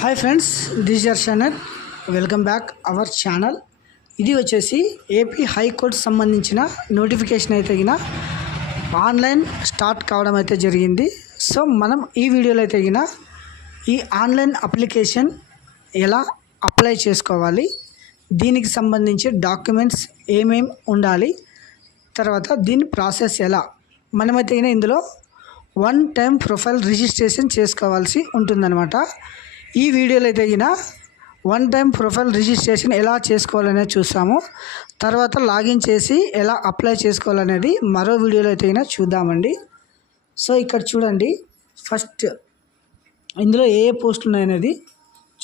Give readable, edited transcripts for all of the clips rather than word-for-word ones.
Hi friends, this your channel. Welcome back our channel. ఇది వచ్చేసి AP high court సంబంధించిన notification అయితే గిన ఆన్లైన్ స్టార్ట్ కావడం అయితే జరిగింది. సో మనం ఈ వీడియోలో అయితే గిన ఈ ఆన్లైన్ అప్లికేషన్ ఎలా అప్లై చేసుకోవాలి, దీనికి సంబంధించి డాక్యుమెంట్స్ ఏమేమి ఉండాలి, తర్వాత దీని ప్రాసెస్ ఎలా, మనమైతే గిన ఇందులో వన్ టైం ప్రొఫైల్ రిజిస్ట్రేషన్ చేసుకోవాల్సి ఉంటుందన్నమాట. ఈ వీడియోలో అయితే గిన వన్ టైం ప్రొఫైల్ రిజిస్ట్రేషన్ ఎలా చేసుకోవాలనేది చూస్తాము. తర్వాత లాగిన్ చేసి ఎలా అప్లై చేసుకోవాలనేది మరో వీడియోలో అయితే గిన చూద్దామండి. సో ఇక్కడ చూడండి, ఫస్ట్ ఇందులో ఏ పోస్టులు ఉన్నాయనేది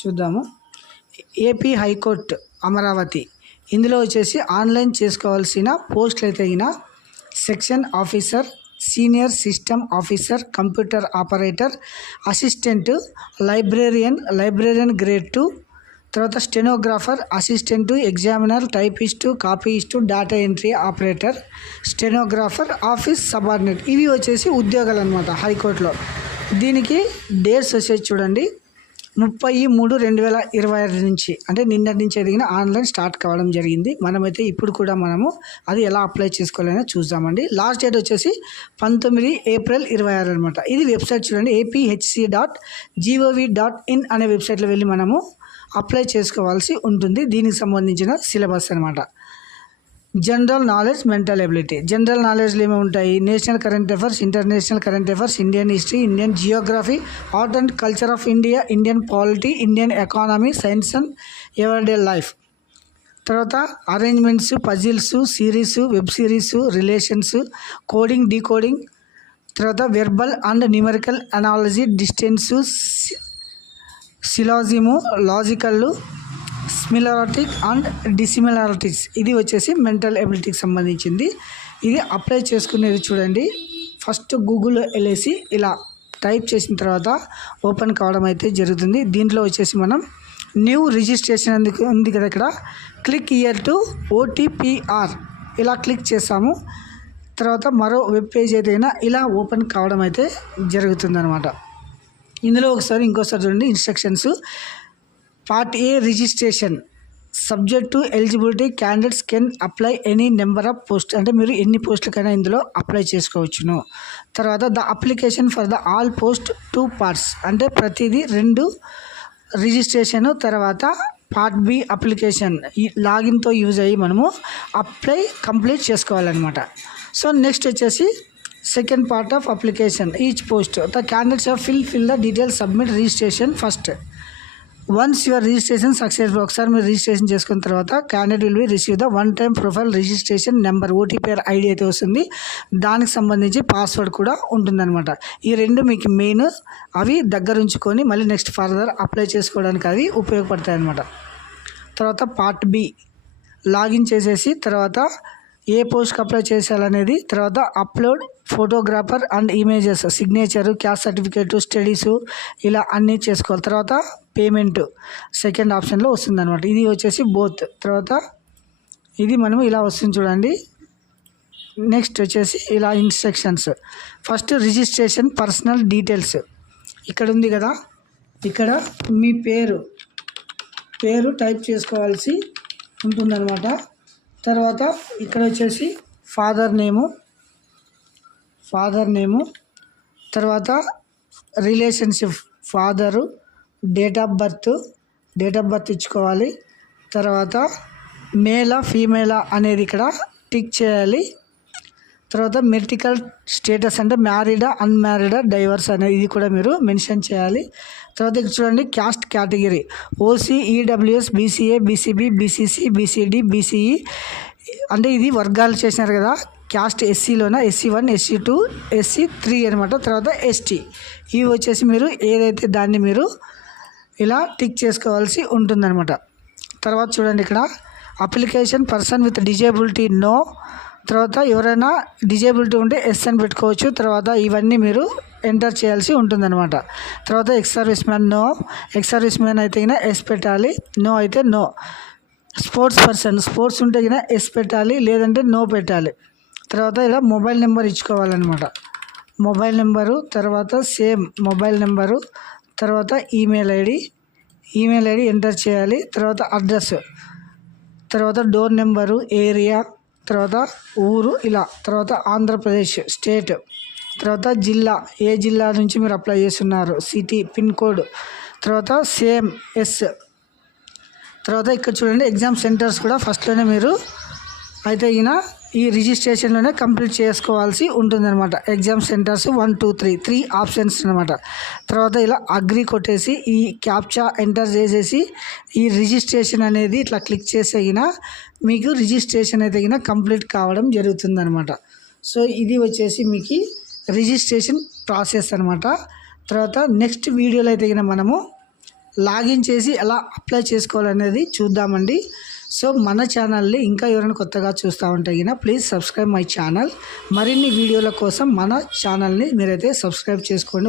చూద్దాము. ఏపీ హైకోర్టు అమరావతి, ఇందులో వచ్చేసి ఆన్లైన్ చేసుకోవాల్సిన పోస్టులు అయితే గిన section officer, senior system officer, computer operator, assistant, librarian grade 2, తర్వాత stenographer, assistant, examiner, typist, copyist, data entry operator, stenographer, office subordinate. ఇవి వచ్చేసి ఉద్యోగాలు అనమాట హైకోర్టులో. దీనికి డేట్స్ వచ్చేసి చూడండి, 30/3/2022 నుంచి, అంటే నిన్నటి నుంచి ఎదిగిన ఆన్లైన్ స్టార్ట్ కావడం జరిగింది. మనమైతే ఇప్పుడు కూడా అది ఎలా అప్లై చేసుకోవాలని చూద్దామండి. లాస్ట్ డేట్ వచ్చేసి 19 ఏప్రిల్ 2026 అనమాట. ఇది వెబ్సైట్ చూడండి, apHC.gov.in అనే వెబ్సైట్లో వెళ్ళి మనము అప్లై చేసుకోవాల్సి ఉంటుంది. దీనికి సంబంధించిన సిలబస్ అనమాట. General knowledge, mental ability. General నాలెడ్జ్లో ఏమేమి ఉంటాయి? National current affairs, international current affairs, Indian history, Indian geography, art and culture of India, Indian polity, Indian economy, science and everyday life. తర్వాత arrangements, puzzles, series, web series, relations, coding, decoding, తర్వాత verbal and numerical analogy, distance, syllogism, logical, similarity and dissimilarities. ఇది వచ్చేసి mental ఎబిలిటీకి సంబంధించింది. ఇది apply చేసుకునేది చూడండి, first గూగుల్లో వెళ్ళేసి ఇలా టైప్ చేసిన తర్వాత ఓపెన్ కావడం అయితే జరుగుతుంది. దీంట్లో వచ్చేసి మనం న్యూ రిజిస్ట్రేషన్ ఉంది కదా, ఇక్కడ క్లిక్ హియర్ టు OTPR ఇలా క్లిక్ చేస్తాము. తర్వాత మరో వెబ్ పేజ్ అయితే ఇలా ఓపెన్ కావడం అయితే జరుగుతుంది అనమాట. ఇందులో ఇంకోసారి చూడండి, instructions. Part A registration, subject to eligibility, candidates can apply any number of post, అంటే మీరు ఎన్ని పోస్టులకైనా ఇందులో అప్లై చేసుకోవచ్చును. తర్వాత the application for the all post 2 parts, అంటే ప్రతిదీ 2 రిజిస్ట్రేషను. తర్వాత పార్ట్ బి అప్లికేషన్, ఈ లాగిన్తో యూజ్ అయ్యి మనము అప్లై కంప్లీట్ చేసుకోవాలన్నమాట. సో నెక్స్ట్ వచ్చేసి second part of application, each post the candidates of fill the details, submit registration first. Once your registration successful, ఒకసారి మీరు రిజిస్ట్రేషన్ చేసుకున్న తర్వాత candidate will be receive the one time profile registration number, OTPR ID అయితే వస్తుంది. దానికి సంబంధించి password కూడా ఉంటుందన్నమాట. ఈ 2 మీకు మెయిన్, అవి దగ్గర ఉంచుకొని మళ్ళీ నెక్స్ట్ ఫర్దర్ అప్లై చేసుకోవడానికి అవి ఉపయోగపడతాయి అన్నమాట. తర్వాత పార్ట్ బి, లాగిన్ చేసేసి తర్వాత ఏ పోస్ట్కి అప్లై చేయాలనేది, తర్వాత upload photographer and images, signature, caste certificate, studies, ఇలా అన్నీ చేసుకోవాలి. తర్వాత పేమెంట్ సెకండ్ ఆప్షన్లో వస్తుంది అనమాట. ఇది వచ్చేసి బోత్. తర్వాత ఇది మనం ఇలా వస్తుంది చూడండి. నెక్స్ట్ వచ్చేసి ఇలా instructions. First registration personal details, ఇక్కడ ఉంది కదా, ఇక్కడ మీ పేరు టైప్ చేసుకోవాల్సి ఉంటుందన్నమాట. తర్వాత ఇక్కడ వచ్చేసి ఫాదర్ నేము, తర్వాత relationship, father, date of birth ఇచ్చుకోవాలి. తర్వాత మేలా ఫీమేలా అనేది ఇక్కడ టిక్ చేయాలి. తర్వాత మెరిటికల్ స్టేటస్, అంటే మ్యారీడా, అన్మ్యారీడా, డైవర్స్ అనేది ఇది కూడా మీరు మెన్షన్ చేయాలి. తర్వాత ఇక్కడ చూడండి, caste category, OC, EWS, BCA, BCB, BCC, BCD, BCE, అంటే ఇది వర్గాలు చేసినారు కదా. క్యాస్ట్ SCలోన SC1, SC2, SC3 అనమాట. తర్వాత ST, ఇవి వచ్చేసి మీరు ఏదైతే దాన్ని మీరు ఇలా టిక్ చేసుకోవాల్సి ఉంటుందన్నమాట. తర్వాత చూడండి, ఇక్కడ application person with disability no, తర్వాత ఎవరైనా డిజేబిలిటీ ఉంటే ఎస్ అని పెట్టుకోవచ్చు. తర్వాత ఇవన్నీ మీరు ఎంటర్ చేయాల్సి ఉంటుందన్నమాట. తర్వాత ex service man no, ex service man అయితే ఎస్ పెట్టాలి, నో అయితే నో. స్పోర్ట్స్ పర్సన్, స్పోర్ట్స్ ఉంటే ఎస్ పెట్టాలి, లేదంటే నో పెట్టాలి. తర్వాత ఇలా మొబైల్ నెంబర్ ఇచ్చుకోవాలన్నమాట. మొబైల్ నెంబరు, తర్వాత సేమ్ మొబైల్ నెంబరు, తర్వాత email ID, email ID enter చేయాలి. తర్వాత అడ్రస్, తర్వాత డోర్ నెంబరు, ఏరియా, తర్వాత ఊరు, ఇలా తర్వాత ఆంధ్రప్రదేశ్ స్టేట్, తర్వాత జిల్లా, ఏ జిల్లా నుంచి మీరు అప్లై చేస్తున్నారు, సిటీ, పిన్ కోడ్, తర్వాత సేమ్ ఎస్. తర్వాత ఇక్కడ చూడండి ఎగ్జామ్ సెంటర్స్ కూడా ఫస్ట్లోనే మీరు అయితే ఈ రిజిస్ట్రేషన్లోనే కంప్లీట్ చేసుకోవాల్సి ఉంటుందన్నమాట. ఎగ్జామ్ సెంటర్స్ 1 2 3 ఆప్షన్స్ అనమాట. తర్వాత ఇలా అగ్రి కొట్టేసి ఈ క్యాప్చా ఎంటర్ చేసేసి ఈ రిజిస్ట్రేషన్ అనేది ఇట్లా క్లిక్ చేసే మీకు రిజిస్ట్రేషన్ అయితే కంప్లీట్ కావడం జరుగుతుందన్నమాట. సో ఇది వచ్చేసి మీకు రిజిస్ట్రేషన్ ప్రాసెస్ అనమాట. తర్వాత నెక్స్ట్ వీడియోలో అయితే మనము లాగిన్ చేసి ఎలా అప్లై చేసుకోవాలనేది చూద్దామండి. సో మన ఛానల్ని ఇంకా ఎవరైనా కొత్తగా చూస్తూ ఉంటే ప్లీజ్ సబ్స్క్రైబ్ మై ఛానల్. మరిన్ని వీడియోల కోసం మన ఛానల్ని మీరైతే సబ్స్క్రైబ్ చేసుకోండి.